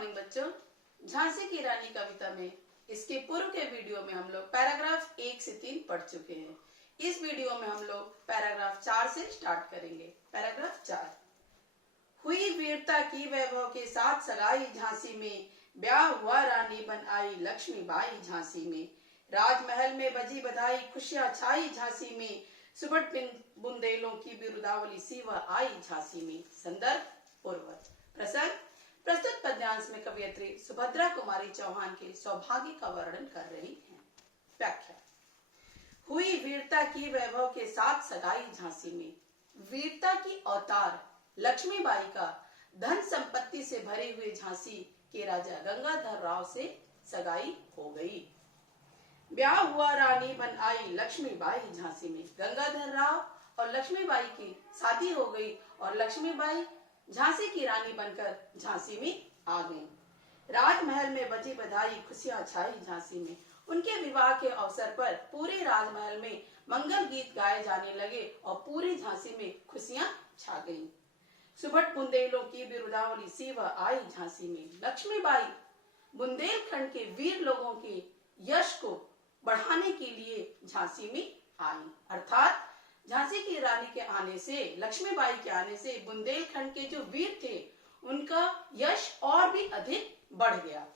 Morning बच्चों। झांसी की रानी कविता में इसके पूर्व के वीडियो में हम लोग पैराग्राफ 1 से 3 पढ़ चुके हैं। इस वीडियो में हम लोग पैराग्राफ 4 से स्टार्ट करेंगे। पैराग्राफ 4। हुई वीरता की वैभव के साथ सगाई झांसी में, ब्याह हुआ रानी बन आई लक्ष्मीबाई झांसी में। राजमहल में बजी बधाई खुशियां छाई झांसी में, सुबह बुंदेलों की बिरुदावली सी वह आई झांसी में। संदर्भ पूर्वक। प्रसंग प्रस्तुत पद्यांश में कवयित्री सुभद्रा कुमारी चौहान के सौभाग्य का वर्णन कर रही हैं। व्याख्या। हुई वीरता की वैभव के साथ सगाई झांसी में। वीरता की अवतार लक्ष्मीबाई का धन संपत्ति से भरे हुए झांसी के राजा गंगाधर राव से सगाई हो गई। ब्याह हुआ रानी बन आई लक्ष्मीबाई झांसी में। गंगाधर राव और लक्ष्मीबाई की शादी हो गई और लक्ष्मीबाई झांसी की रानी बनकर झांसी में आ गईं। राजमहल में बजी बधाई खुशियां छाई झांसी में। उनके विवाह के अवसर पर पूरे राजमहल में मंगल गीत गाए जाने लगे और पूरी झांसी में खुशियां छा गईं। सुबह बुंदेलों की बिरुदावली सी वह आई झांसी में। लक्ष्मीबाई बुंदेलखंड के वीर लोगों के यश को बढ़ाने के लिए झांसी में आई। अर्थात झांसी की रानी के आने से, लक्ष्मीबाई के आने से बुंदेलखंड के जो वीर थे उनका यश और भी अधिक बढ़ गया।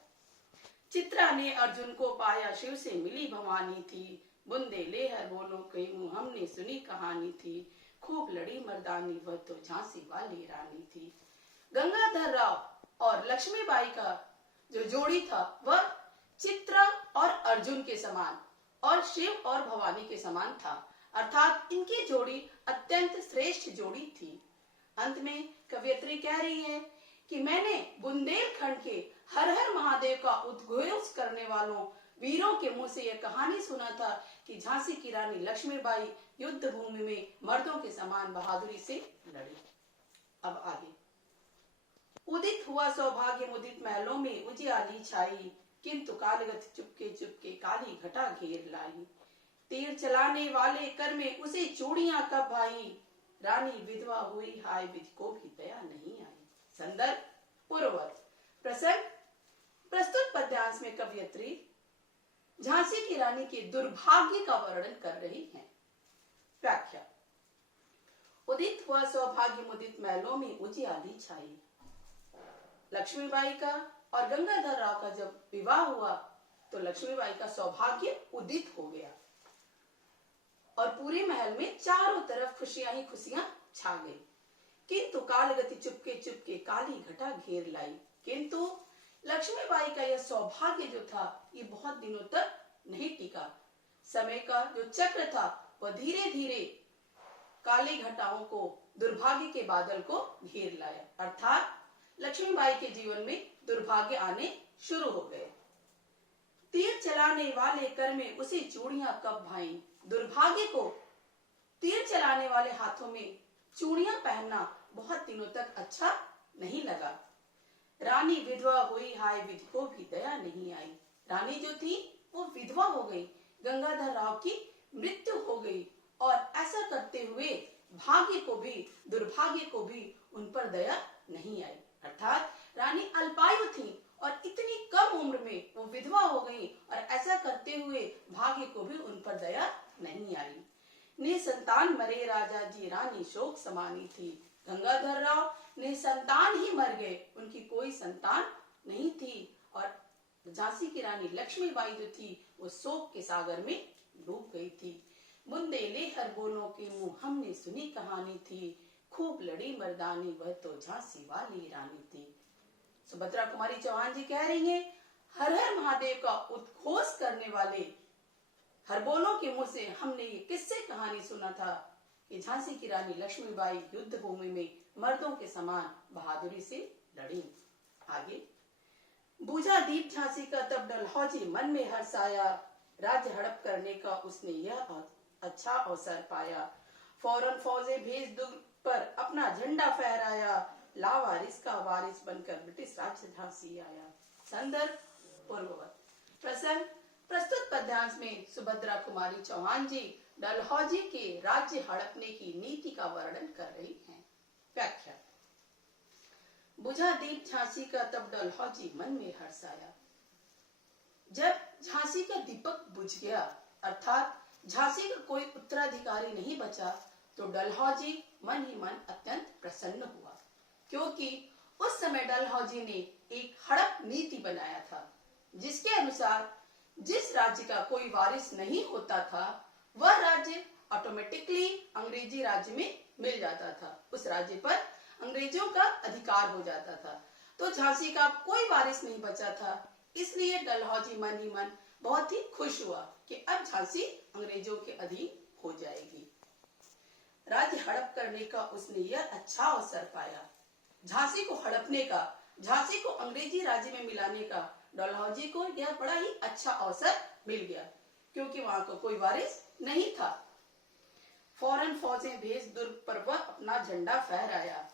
चित्रा ने अर्जुन को पाया शिव से मिली भवानी थी, बुंदेले हर बोलो कई मुंह हमने सुनी कहानी थी, खूब लड़ी मर्दानी वह तो झांसी वाली रानी थी। गंगाधर राव और लक्ष्मीबाई का जो जोड़ी था वह चित्रा और अर्जुन के समान और शिव और भवानी के समान था। अर्थात इनकी जोड़ी अत्यंत श्रेष्ठ जोड़ी थी। अंत में कवयित्री कह रही है कि मैंने बुंदेलखंड के हर हर महादेव का उद्घोष करने वालों वीरों के मुंह से यह कहानी सुना था कि झांसी की रानी लक्ष्मीबाई युद्ध भूमि में मर्दों के समान बहादुरी से लड़ी। अब आगे। उदित हुआ सौभाग्य मुदित महलों में उजियाली छाई, किंतु कालगत चुपके चुपके काली घटा घेर लाई। तीर चलाने वाले कर में उसे चूड़ियां कब भाई, रानी विधवा हुई हाय विधि को भी दया नहीं आई। संदर्भ पूर्ववत। प्रसंग प्रस्तुत पद्यांश में कवयित्री झांसी की रानी के दुर्भाग्य का वर्णन कर रही हैं। व्याख्या। उदित हुआ सौभाग्य मुदित महलों में उजियाली छाई। लक्ष्मीबाई का और गंगाधर राव का जब विवाह हुआ तो लक्ष्मीबाई का सौभाग्य उदित हो गया और पूरे महल में चारों तरफ खुशियां ही खुशियां छा गई। किंतु कालगति चुपके चुपके काली घटा घेर लाई। किंतु लक्ष्मीबाई का यह सौभाग्य जो था ये बहुत दिनों तक नहीं टिका। समय का जो चक्र था वह धीरे धीरे काली घटाओं को, दुर्भाग्य के बादल को घेर लाया। अर्थात लक्ष्मीबाई के जीवन में दुर्भाग्य आने शुरू हो गए। तीर चलाने वाले कर में उसे चूड़ियां कब भाई। दुर्भाग्य को तीर चलाने वाले हाथों में चूड़ियां पहनना बहुत दिनों तक अच्छा नहीं लगा। रानी विधवा हुई हाय विधि को भी दया नहीं आई। रानी जो थी वो विधवा हो गई, गंगाधर राव की मृत्यु हो गई और ऐसा करते हुए भाग्य को भी, दुर्भाग्य को भी उन पर दया नहीं आई। अर्थात रानी अल्पायु थी और इतनी कम उम्र में वो विधवा हो गई और ऐसा करते हुए भाग्य को भी उन पर दया नहीं आई। निसंतान मरे राजा जी रानी शोक समानी थी। गंगाधर राव निसंतान ही मर गए, उनकी कोई संतान नहीं थी और झांसी की रानी लक्ष्मीबाई जो थी वो शोक के सागर में डूब गई थी। बुंदेले हर बोलों के मुंह हमने सुनी कहानी थी, खूब लड़ी मर्दानी वह तो झांसी वाली रानी थी। सुभद्रा कुमारी चौहान जी कह रही हैं, हर हर महादेव का उद्घोष करने वाले हरबोलों के मुंह से हमने ये किस्से कहानी सुना था कि झांसी की रानी लक्ष्मीबाई युद्ध भूमि में मर्दों के समान बहादुरी से लड़ी। आगे। बुझा दीप झांसी का तब डलहौजी मन में हर्ष आया, राज्य हड़प करने का उसने यह अच्छा अवसर पाया। फौरन फौजे भेज दुर्ग पर अपना झंडा फहराया, लावारिस का वारिस बनकर ब्रिटिश राज्य झांसी आया। संदर्भ पूर्ववत। प्रसंग प्रस्तुत पद्यांश में सुभद्रा कुमारी चौहान जी डलहौजी के राज्य हड़पने की नीति का वर्णन कर रही हैं। व्याख्या। बुझा दीप झांसी का तब डलहौजी मन में हर्ष आया। जब झांसी का दीपक बुझ गया अर्थात झांसी का कोई उत्तराधिकारी नहीं बचा तो डलहौजी मन ही मन अत्यंत प्रसन्न हुआ, क्योंकि उस समय डलहौजी ने एक हड़प नीति बनाया था, जिसके अनुसार जिस राज्य का कोई वारिस नहीं होता था वह राज्य ऑटोमेटिकली अंग्रेजी राज्य में मिल जाता था, उस राज्य पर अंग्रेजों का अधिकार हो जाता था। तो झांसी का कोई वारिस नहीं बचा था, इसलिए डलहौजी मन ही मन बहुत ही खुश हुआ कि अब झांसी अंग्रेजों के अधीन हो जाएगी। राज्य हड़प करने का उसने यह अच्छा अवसर पाया। झांसी को हड़पने का, झांसी को अंग्रेजी राज्य में मिलाने का डलहौजी को यह बड़ा ही अच्छा अवसर मिल गया, क्योंकि वहां को कोई वारिस नहीं था। फौरन फौजें भेज दुर्ग पर वह अपना झंडा फहराया।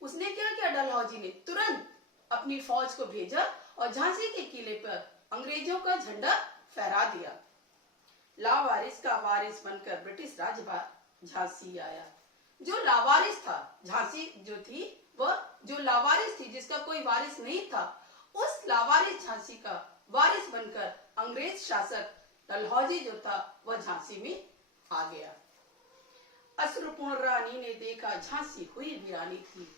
उसने क्या किया, डलहौजी ने तुरंत अपनी फौज को भेजा और झांसी के किले पर अंग्रेजों का झंडा फहरा दिया। लावारिस का वारिस बनकर ब्रिटिश राजभार झांसी आया। जो लावारिस था, झांसी जो थी वह जो लावारिस थी, जिसका कोई वारिस नहीं था, उस लावारिस झांसी का वारिस बनकर अंग्रेज शासक डलहौजी जो था वह झांसी में आ गया। अश्रुपूर्ण रानी ने देखा झांसी हुई वीरानी थी।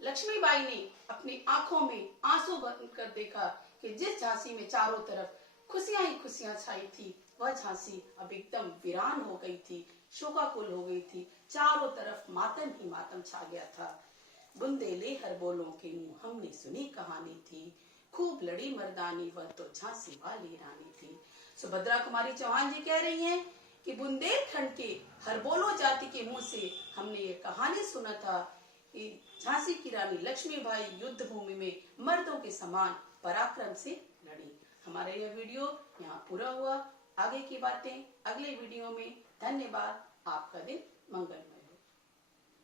लक्ष्मीबाई ने अपनी आंखों में आंसू भरकर देखा कि जिस झांसी में चारों तरफ खुशियां ही खुशियां छाई थी वह झांसी अब एकदम वीरान हो गई थी, शोकाकुल हो गई थी, चारों तरफ मातम ही मातम छा गया था। बुंदेले हर बोलों के मुंह हमने सुनी कहानी थी, खूब लड़ी मर्दानी वह तो झांसी वाली रानी थी। सुभद्रा कुमारी चौहान जी कह रही हैं कि बुंदेलखंड के हरबोलो जाति के मुंह से हमने ये कहानी सुना था कि झांसी की रानी लक्ष्मीबाई युद्ध भूमि में मर्दों के समान पराक्रम से लड़ी। हमारा यह वीडियो यहाँ पूरा हुआ। आगे की बातें अगले वीडियो में। धन्यवाद। आपका दिन मंगलमय।